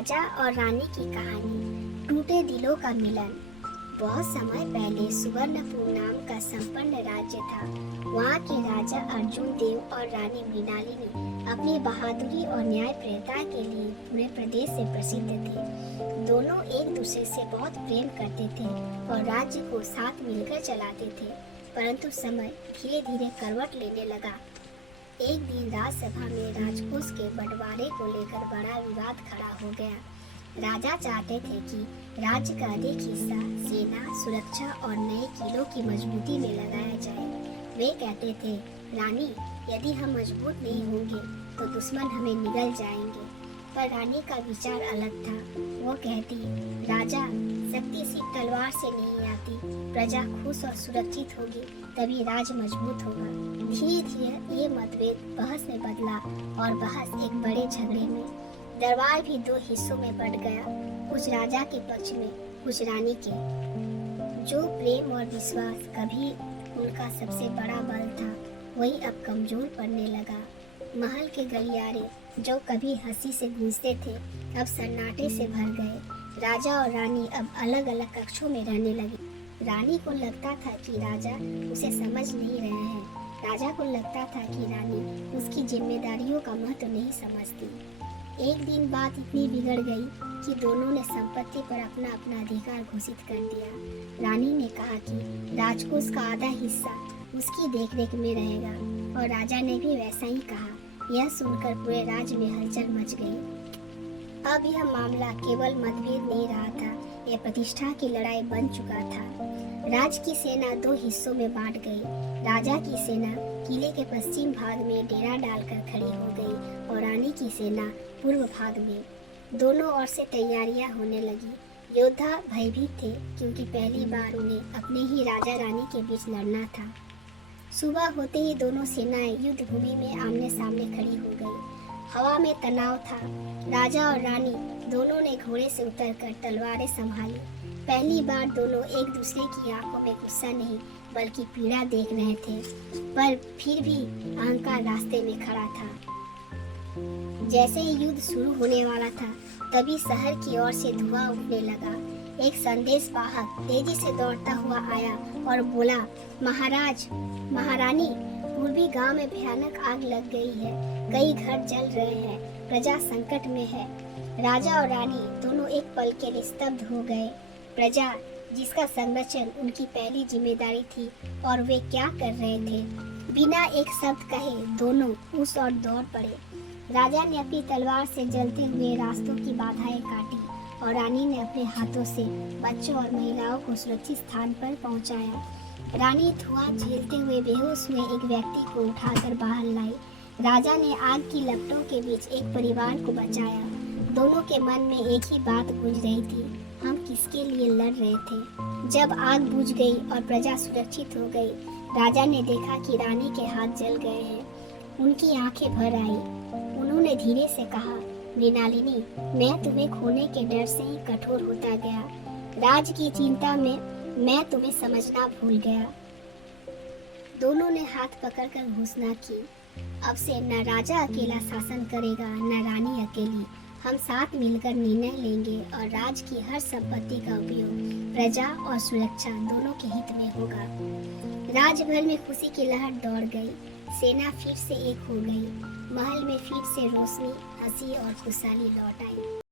राजा और रानी की कहानी, टूटे दिलों का मिलन। बहुत समय पहले सुवर्णपुर नाम का संपन्न राज्य था। वहाँ के राजा अर्जुन देव और रानी मृणालिनी अपनी बहादुरी और न्यायप्रियता के लिए पूरे प्रदेश से प्रसिद्ध थे। दोनों एक दूसरे से बहुत प्रेम करते थे और राज्य को साथ मिलकर चलाते थे। परंतु समय धीरे धीरे करवट लेने लगा। एक दिन राज्यसभा में राजकोष के बंटवारे को लेकर बड़ा विवाद खड़ा हो गया। राजा चाहते थे कि राज्य का अधिक हिस्सा सेना, सुरक्षा और नए किलों की मजबूती में लगाया जाए। वे कहते थे, रानी, यदि हम मजबूत नहीं होंगे तो दुश्मन हमें निगल जाएंगे। पर रानी का विचार अलग था। वो कहती, राजा, शक्ति सिर्फ तलवार से नहीं आती। प्रजा खुश और सुरक्षित होगी तभी राज्य मजबूत होगा। धीरे धीरे ये मतभेद बहस में बदला और बहस एक बड़े झगड़े में। दरबार भी दो हिस्सों में बंट गया, कुछ राजा के पक्ष में, कुछ रानी के। जो प्रेम और विश्वास कभी उनका सबसे बड़ा बल था, वही अब कमजोर पड़ने लगा। महल के गलियारे जो कभी हंसी से गूंजते थे, अब सन्नाटे से भर गए। राजा और रानी अब अलग अलग कक्षों में रहने लगे। रानी को लगता था कि राजा उसे समझ नहीं रहे हैं। राजा को लगता था कि रानी उसकी जिम्मेदारियों का महत्व नहीं समझती। एक दिन बात इतनी बिगड़ गई कि दोनों ने संपत्ति पर अपना अपना अधिकार घोषित कर दिया। रानी ने कहा कि राजकोष का आधा हिस्सा उसकी देखरेख में रहेगा और राजा ने भी वैसा ही कहा। यह सुनकर पूरे राज्य में हलचल मच गई। अब यह मामला केवल मतभेद नहीं रहा था, यह प्रतिष्ठा की लड़ाई बन चुका था। राज्य की सेना दो हिस्सों में बांट गई। राजा की सेना किले के पश्चिम भाग में डेरा डालकर खड़ी हो गई और रानी की सेना पूर्व भाग में। दोनों ओर से तैयारियां होने लगी। योद्धा भयभीत थे क्योंकि पहली बार उन्हें अपने ही राजा रानी के बीच लड़ना था। सुबह होते ही दोनों सेनाएं युद्ध भूमि में आमने सामने खड़ी हो गई। हवा में तनाव था। राजा और रानी दोनों ने घोड़े से उतरकर तलवारें संभाली। पहली बार दोनों एक दूसरे की आंखों में गुस्सा नहीं बल्कि पीड़ा देख रहे थे, पर फिर भी अहंकार रास्ते में खड़ा था। जैसे ही युद्ध शुरू होने वाला था, तभी शहर की ओर से धुआं उठने लगा। एक संदेश वाहक तेजी से दौड़ता हुआ आया और बोला, महाराज, महारानी, पूर्वी गांव में भयानक आग लग गई है। कई घर जल रहे हैं। प्रजा संकट में है। राजा और रानी दोनों एक पल के लिए स्तब्ध हो गए। प्रजा, जिसका संरक्षण उनकी पहली जिम्मेदारी थी, और वे क्या कर रहे थे? बिना एक शब्द कहे दोनों उस ओर दौड़ पड़े। राजा ने अपनी तलवार से जलते हुए रास्तों की बाधाएं काटी और रानी ने अपने हाथों से बच्चों और महिलाओं को सुरक्षित स्थान पर पहुंचाया। रानी धुआं झेलते हुए बेहोश हुए एक व्यक्ति को उठाकर बाहर लाई। राजा ने आग की लपटों के बीच एक परिवार को बचाया। दोनों के मन में एक ही बात गूंज रही थी, हम किसके लिए लड़ रहे थे? जब आग बुझ गई और प्रजा सुरक्षित हो गई, राजा ने देखा कि रानी के हाथ जल गए हैं। उनकी आंखें भर आई। उन्होंने धीरे से कहा, मृणालिनी, मैं तुम्हें खोने के डर से ही कठोर होता गया। राज की चिंता में मैं तुम्हें समझना भूल गया। दोनों ने हाथ पकड़कर घोषणा की, अब से न राजा अकेला शासन करेगा न रानी अकेली। हम साथ मिलकर निर्णय लेंगे और राज की हर संपत्ति का उपयोग प्रजा और सुरक्षा दोनों के हित में होगा। राज्य भर में खुशी की लहर दौड़ गई। सेना फिर से एक हो गई। महल में फिर से रोशनी, हंसी और खुशहाली लौट आई।